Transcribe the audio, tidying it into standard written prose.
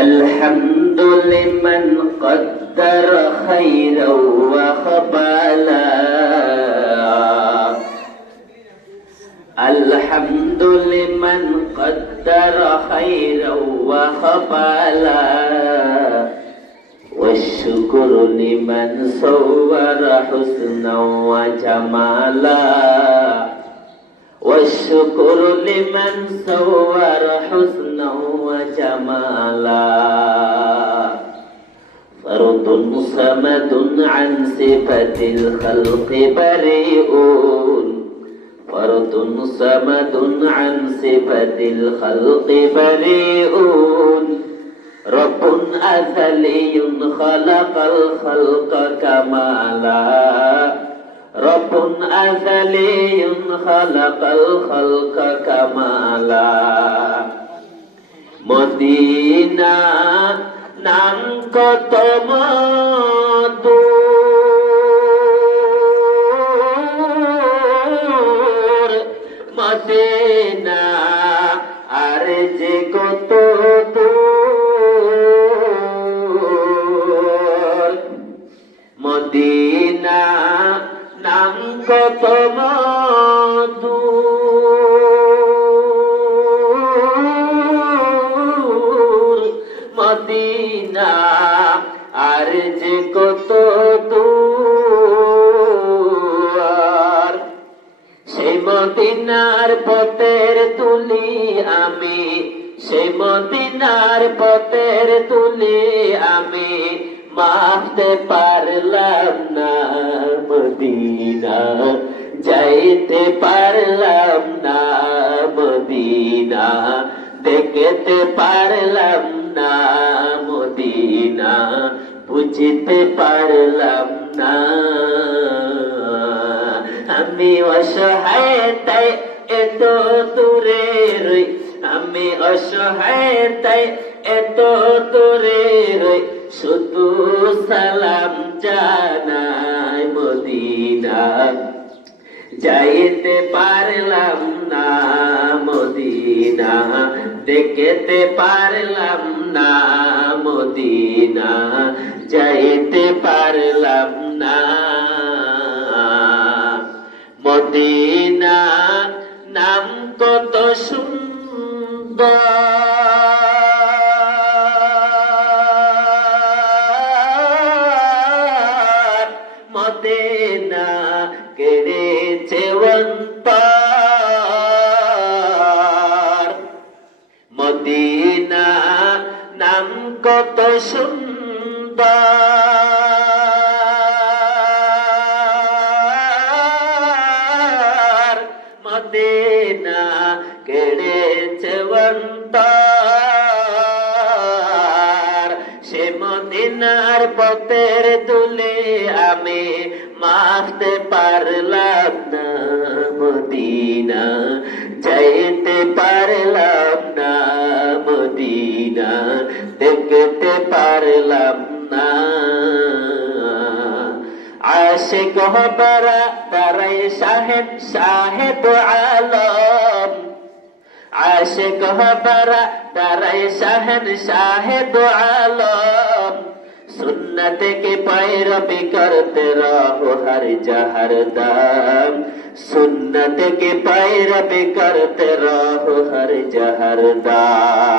الحمد لمن قدر خيرا وخبالا الحمد لمن قدر خيرا وخبالا والشكر لمن صور حسنا وجمالا والشكر لمن صور حسنا وجمالا فرد صمد عن صفة الخلق بريء فرد صمد عن صفة الخلق بريء رب أزلي خلق الخلق كمالا رب أزلي خلق الخلق كمالا Medina নাম কত মধুর মদিনা আর যে কত দূর মদিনা নাম কত মধুর মদিনা আর যে কত দূর সেই মদিনার পথের তুলি আমি সেই মদিনার পথের তুলি আমি মাপতে পারলাম না মদিনা যাইতে পারলাম না মদিনা দেখতে পারলাম না মদিনা বুঝতে পারলাম না আমি অসহায় তাই এত দূরে রই আমি অসহায় তাই এত দূরে রই শুধু সালাম জানাই মদিনা যাইতে পারলাম না মদিনা দেখতে পারলাম না মদিনা যাইতে পারলাম না মদিনা নাম কত সুন্দর মদিনা কেড়েছে অন্তর মদিনা নাম কত সুন্দর মদিনা কেড়েছে অন্তর সে মদিনার পথের তুলে আমি মাপতে পারলাম না মদিনা যাইতে পারলাম না মদিনা দেখতে পারলাম না আশিক হবারা তারাই শাহেদ শাহেদ আলম আশিক হবারা তারাই শাহেদ শাহেদ আলম सुन्नत के पैरवी करते रहो हर जहर दम सुन्नत के पैरवी करते रहो हर जहर दम